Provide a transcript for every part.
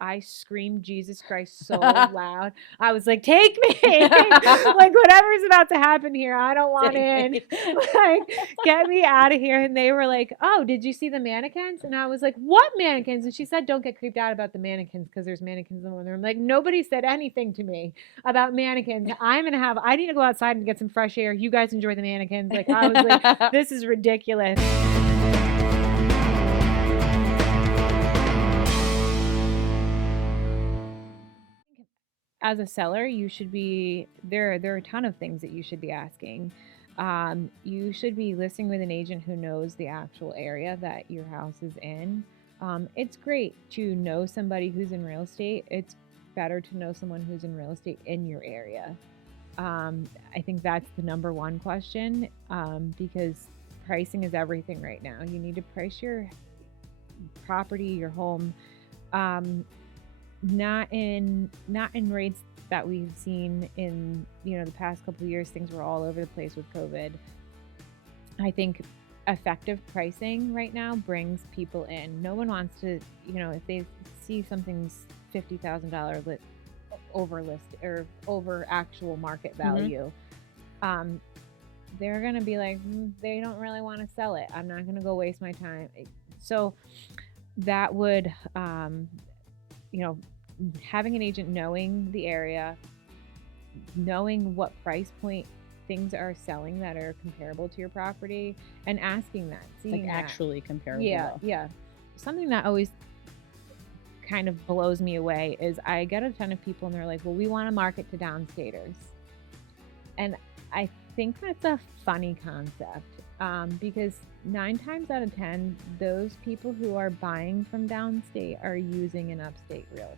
I screamed Jesus Christ so loud. I was like, take me, like whatever's about to happen here, I don't want in. Like, get me out of here. And they were like, oh, did you see the mannequins? And I was like, what mannequins? And she said, don't get creeped out about the mannequins because there's mannequins in the room. Like, nobody said anything to me about mannequins. I need to go outside and get some fresh air. You guys enjoy the mannequins. Like, I was like, this is ridiculous. As a seller, you should be there are a ton of things that you should be asking. You should be listing with an agent who knows the actual area that your house is in. It's great to know somebody who's in real estate. It's better to know someone who's in real estate in your area. I think that's the number one question, because pricing is everything right now. You need to price your property, your home, not in rates that we've seen in the past couple of years. Things were all over the place with COVID. I think effective pricing right now brings people in. No one wants to, if they see something's $50,000 over list or over actual market value, they're gonna be like, they don't really want to sell it. I'm not gonna go waste my time. So that would, having an agent knowing the area, knowing what price point things are selling that are comparable to your property, and asking that, seeing like actually comparable. Yeah. Something that always kind of blows me away is I get a ton of people and they're like, well, we want to market to downstaters. And I think that's a funny concept, because 9 times out of 10, those people who are buying from downstate are using an upstate realtor,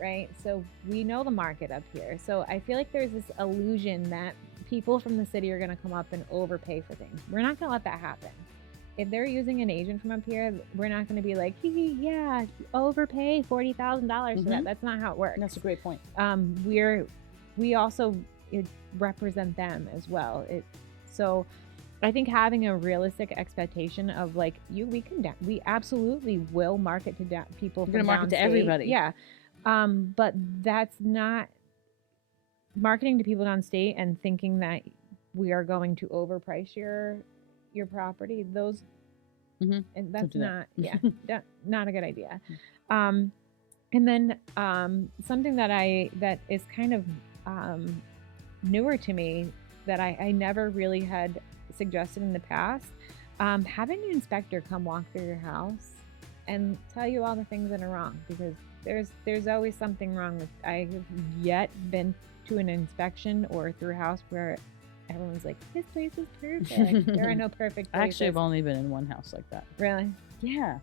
right? So we know the market up here. So I feel like there's this illusion that people from the city are going to come up and overpay for things. We're not going to let that happen. If they're using an agent from up here, we're not going to be like, yeah, overpay $40,000 for that. That's not how it works. That's a great point. We also represent them as well. So I think having a realistic expectation of like, we absolutely will market to people. We're going to market to everybody. Yeah. But that's not marketing to people downstate and thinking that we are going to overprice your property. And that's not, not a good idea. And then something that is kind of newer to me that I never really had suggested in the past, having an inspector come walk through your house and tell you all the things that are wrong, because there's always something wrong with. I have yet been to an inspection or through a house where everyone's like, this place is perfect. There are no perfect places. Actually, I've only been in one house like that. Really? Yeah.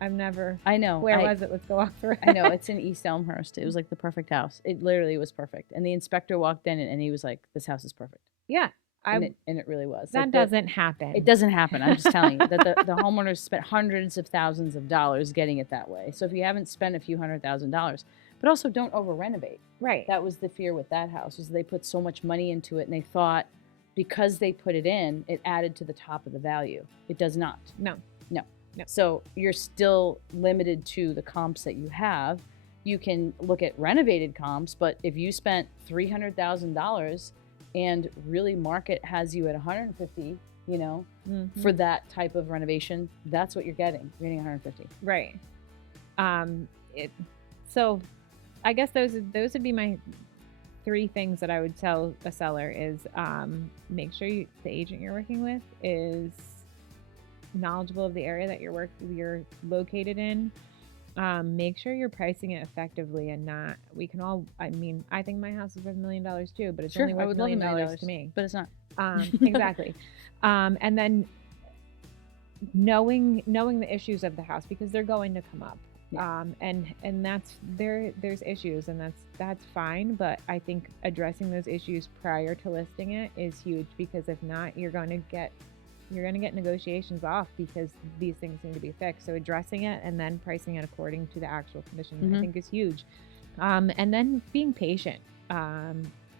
I've never. I know. Where was it? Let's go walk through it. I know. It's in East Elmhurst. It was like the perfect house. It literally was perfect. And the inspector walked in and he was like, this house is perfect. Yeah. And it really was. That doesn't happen. It doesn't happen. I'm just telling you that the homeowners spent hundreds of thousands of dollars getting it that way. So if you haven't spent a few $100,000, but also don't over renovate. Right. That was the fear with that house, was they put so much money into it and they thought because they put it in, it added to the top of the value. It does not. No. So you're still limited to the comps that you have. You can look at renovated comps, but if you spent $300,000 and really market has you at 150, for that type of renovation, that's what you're getting. You're getting 150. Right. So I guess those would be my 3 things that I would tell a seller is, make sure the agent you're working with is knowledgeable of the area that you're located in. Make sure you're pricing it effectively and not, I think my house is worth $1 million too, but it's only worth $1 million to me. But it's not. Exactly. And then knowing the issues of the house, because they're going to come up. Yeah. And that's there's issues, and that's fine, but I think addressing those issues prior to listing it is huge, because if not, you're going to get negotiations off because these things need to be fixed. So addressing it and then pricing it according to the actual conditions, I think is huge. And then being patient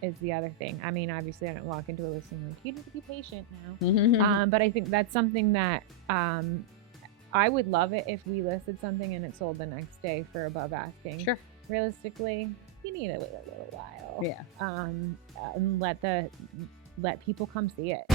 is the other thing. I mean, obviously I don't walk into a listing like, you need to be patient now. But I think that's something that I would love it if we listed something and it sold the next day for above asking. Sure. Realistically, you need to wait a little while. Yeah. And let people come see it.